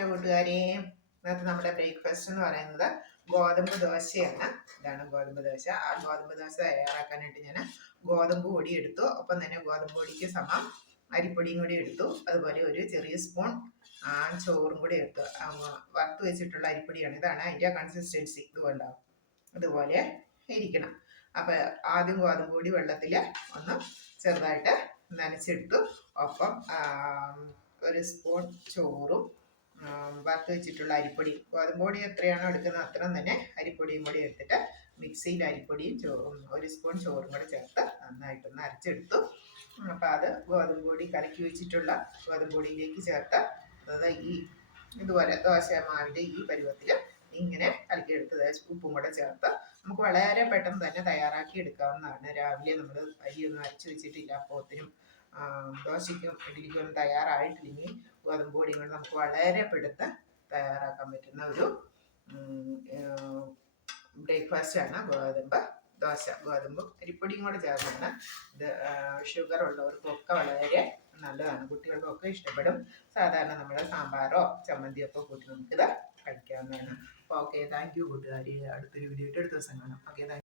Hello കൂട്ടുകാരെ ഇന്നത്തെ നമ്മുടെ ബ്രേക്ക്ഫാസ്റ്റ് എന്ന് പറയുന്നത് ഗോതമ്പ് ദോശയാണ്. ഇതാണ് ഗോതമ്പ് ദോശ. ആ ഗോതമ്പ് ദോശ തയ്യാറാക്കാനായിട്ട് ഞാൻ ഗോതമ്പ് പൊടി എടുത്തു. ഒപ്പം തന്നെ ഗോതമ്പ് പൊടിക്ക് സമം അരിപ്പൊടിയും കൂടി എടുത്തു. അതുപോലെ ഒരു ചെറിയ സ്പൂൺ ചോറും കൂടി എടുത്തു. വറുത്ത് വെച്ചിട്ടുള്ള അരിപ്പൊടിയാണ്. ഇതാണ് അതിന്റെ കൺസിസ്റ്റൻസി ഇതുകൊണ്ടാവും അതുപോലെ ഇരിക്കണം. അപ്പം ആദ്യം ഗോതമ്പ് പൊടി വെള്ളത്തിൽ ഒന്ന് ചെറുതായിട്ട് നനച്ചെടുത്തു. ഒപ്പം ഒരു സ്പൂൺ ചോറും വറുത്ത് വെച്ചിട്ടുള്ള അരിപ്പൊടി. ഗോതമ്പ് പൊടി എത്രയാണോ എടുക്കുന്നത് അത്രയും തന്നെ അരിപ്പൊടിയും കൂടി എടുത്തിട്ട് മിക്സിയിൽ അരിപ്പൊടിയും ചോറും ഒരു സ്പൂൺ ചോറും കൂടെ ചേർത്ത് നന്നായിട്ടൊന്ന് അരച്ചെടുത്തു. അപ്പം അത് ഗോതമ്പ് പൊടി കലക്കി വെച്ചിട്ടുള്ള ഗോതമ്പ് പൊടിയിലേക്ക് ചേർത്ത് അത് ഈ ഇതുപോലെ ദോശ മാവിന്റെ ഈ പരുവത്തിൽ ഇങ്ങനെ കലക്കിയെടുത്ത് ദേ ഉപ്പും കൂടെ ചേർത്ത് നമുക്ക് വളരെ പെട്ടെന്ന് തന്നെ തയ്യാറാക്കി എടുക്കാവുന്നതാണ്. രാവിലെ നമ്മൾ അരിയൊന്നും അരച്ച് വെച്ചിട്ടില്ല അപ്പത്തിനും ദോശയ്ക്കും ഇഡ്ഡലിക്കും ഒന്നും തയ്യാറായിട്ടില്ലെങ്കിൽ ഗോതമ്പ് പൊടിയും കൊണ്ട് നമുക്ക് വളരെ പെടുത്ത് തയ്യാറാക്കാൻ പറ്റുന്ന ഒരു ബ്രേക്ക്ഫാസ്റ്റാണ് ഗോതമ്പ് ദോശ ഗോതമ്പ് അരിപ്പൊടിയും കൂടെ ചേർന്നാണ്. ഇത് ഷുഗർ ഉള്ളവർക്കൊക്കെ വളരെ നല്ലതാണ്. കുട്ടികൾക്കൊക്കെ ഇഷ്ടപ്പെടും. സാധാരണ നമ്മൾ സാമ്പാറോ ചമ്മന്തിയോ ഒക്കെ കൂട്ടി നമുക്കിത് കഴിക്കാവുന്നതാണ്. അപ്പോൾ ഓക്കെ താങ്ക് യു കൂട്ടുകാരി. അടുത്തൊരു വീഡിയോ ആയിട്ട് അടുത്ത ദിവസം കാണാം. ഓക്കെ